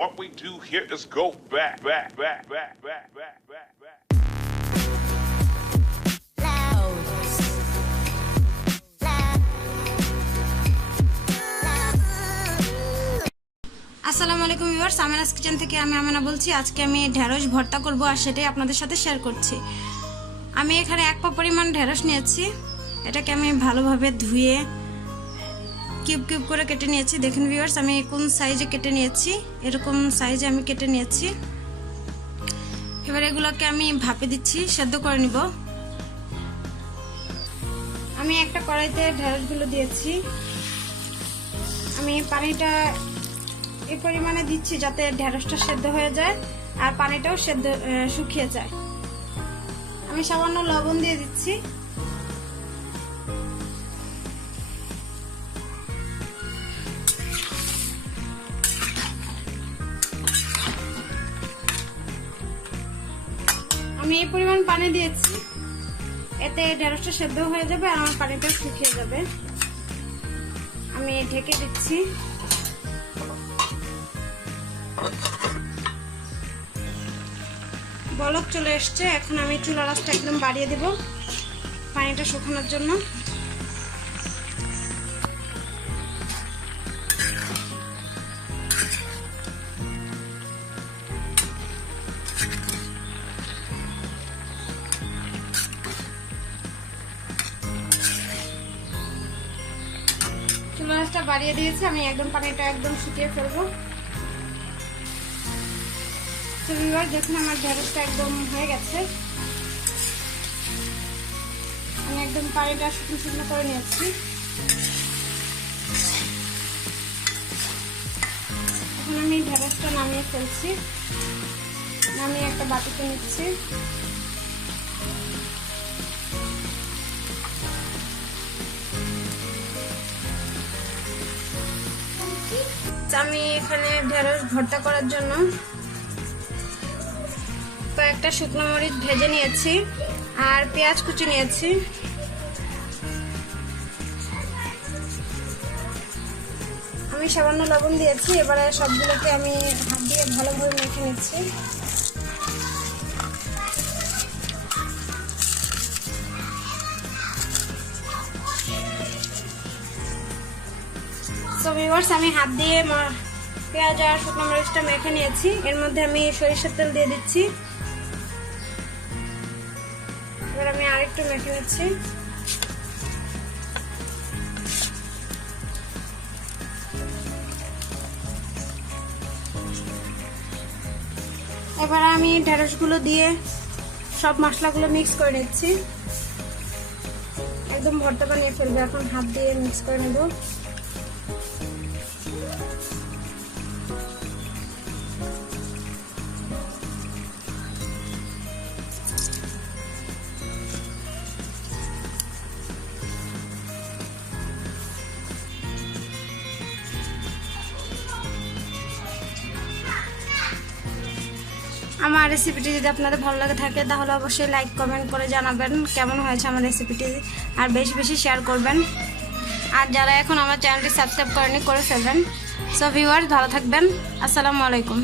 What we do here is go back. আসসালামু আলাইকুম viewers, Amina's kitchen থেকে আমি আমিনা বলছি। আজকে আমি ঢেঁড়স ভর্তা করব আর সেটাই আপনাদের সাথে শেয়ার করছি। আমি এখানে 1 পা পরিমাণ ঢেঁড়স নিয়েছি। এটাকে আমি ভালোভাবে ধুয়ে কিউব কিউব করে কেটে নিয়েছি। দেখুন ভিউয়ার্স, আমি কোন সাইজে কেটে নিয়েছি, এরকম সাইজে আমি কেটে নিয়েছি। এবার এগুলোকে আমি ভাপে দিচ্ছি, সেদ্ধ করে নিব। আমি একটা কড়াইতে ঢেঁড়সগুলো দিয়েছি। আমি পানিটা এই পরিমাণে দিচ্ছি যাতে ঢেঁড়সটা সেদ্ধ হয়ে যায় আর পানিটাও সেদ্ধ শুকিয়ে যায়। আমি সামান্য লবণ দিয়ে দিচ্ছি। আমি এই পরিমাণ পানি দিয়েছি, এতে ঢেঁড়সটা সেদ্ধ হয়ে যাবে আর আমার পানিটা শুকিয়ে যাবে। আমি ঢেকে দিচ্ছি। বলক চলে এসছে। এখন আমি চুলার আঁচটা একদম বাড়িয়ে দেব পানিটা শুকানোর জন্য। চুলার আঁচটা বাড়িয়ে দিয়েছি, আমি একদম পানিটা একদম শুকিয়ে ফেলবো। দেখুন আমার ঢেঁড়সটা একদম হয়ে গেছে। আমি একদম পানিটা শুকনো শুকনো করে নিয়েছি। এখন আমি ঢেঁড়সটা নামিয়ে ফেলছি, নামিয়ে একটা বাটিতে নিচ্ছি। আমি এখানে ঢেঁড়স ভর্তা করার জন্য একটা শুকনো মরিচ ভেজে নিয়েছি আর পেঁয়াজ কুচি নিয়েছি। আমি সামান্য লবণ দিয়েছি। এবারে সবগুলোকে আমি হাত দিয়ে ভালোভাবে মেখে নিচ্ছি। তো ভিউয়ার্স, আমি হাত দিয়ে পেঁয়াজ আর শুকনো মরিচটা মেখে নিয়েছি। এর মধ্যে আমি সরিষার তেল দিয়ে দিচ্ছি। এবার আমি আরেকটু মেখে নিচ্ছি। এবার আমি ঢেঁড়সগুলো দিয়ে সব মশলাগুলো মিক্স করে নিচ্ছি। একদম ভর্তা বানিয়ে ফেলবো। এখন হাত দিয়ে মিক্স করে নেব। আমার রেসিপিটি যদি আপনাদের ভালো লাগে থাকে তাহলে অবশ্যই লাইক কমেন্ট করে জানাবেন কেমন হয়েছে আমার রেসিপিটি, আর বেশি বেশি শেয়ার করবেন। আর যারা এখন আমার চ্যানেলটি সাবস্ক্রাইব করেনি করে ফেলবেন। সো ভিউয়ার্স, ভালো থাকবেন। আসসালামু আলাইকুম।